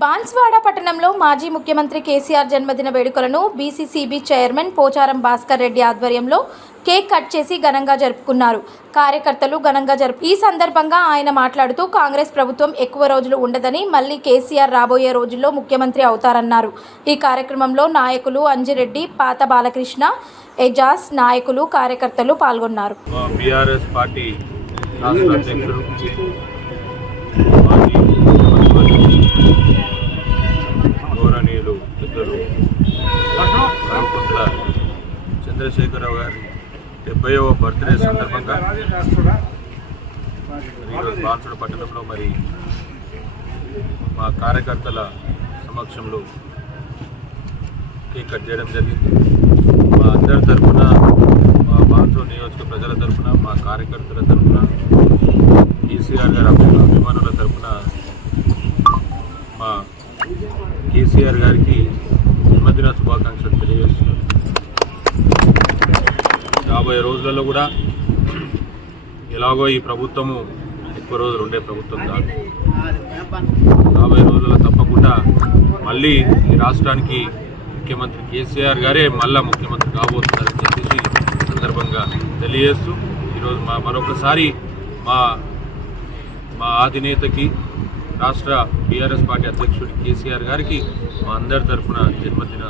బాన్స్వాడ పట్టణంలో మాజీ ముఖ్యమంత్రి కేసీఆర్ జన్మదిన వేడుకలను B C C B chairman Pocharam Bhaskar Reddy ఆధ్వర్యంలో కేక్ కట్ చేసి ఘనంగా జరుపుకున్నారు. కార్యకర్తలు ఘనంగా జరుపు ఈ సందర్భంగా ఆయన మాట్లాడుతూ కాంగ్రెస్ ప్రభుత్వం ఎక్కువ రోజులు ఉండదని మళ్ళీ కేసీఆర్ రాబోయే రోజుల్లో ముఖ్యమంత్రి అవుతారన్నారు. ఈ కార్యక్రమంలో నాయకులు అంజిరెడ్డి పాత బాలకృష్ణ ఎజాజ్ నాయకులు కార్యకర్తలు పాల్గొన్నారు. బీఆర్ఎస్ పార్టీ చంద్రశేఖరరావు గారి డెబ్బైవ బర్త్డే సందర్భంగా ఈరోజు పట్టణంలో మరి మా కార్యకర్తల సమక్షంలో కేక్ కట్ చేయడం జరిగింది. మా అందరి తరఫున మా బాన్సుడు నియోజక ప్రజల తరఫున మా కార్యకర్తల తరఫున కేసీఆర్ గారి అభిమానుల తరఫున మా కేసీఆర్ గారికి జన్మదిన శుభాకాంక్షలు రాబోయే రోజులలో కూడా ఎలాగో ఈ ప్రభుత్వము ఎక్కువ రోజులు ఉండే ప్రభుత్వం కాదు. రాబోయే రోజుల్లో తప్పకుండా మళ్ళీ ఈ రాష్ట్రానికి ముఖ్యమంత్రి కేసీఆర్ గారే మళ్ళా ముఖ్యమంత్రి కాబోతున్నారని చెప్పేసి సందర్భంగా తెలియజేస్తూ ఈరోజు మా మరొకసారి మా మా అధినేతకి రాష్ట్ర బీఆర్ఎస్ పార్టీ అధ్యక్షుడి కేసీఆర్ గారికి మా అందరి తరఫున జన్మదిన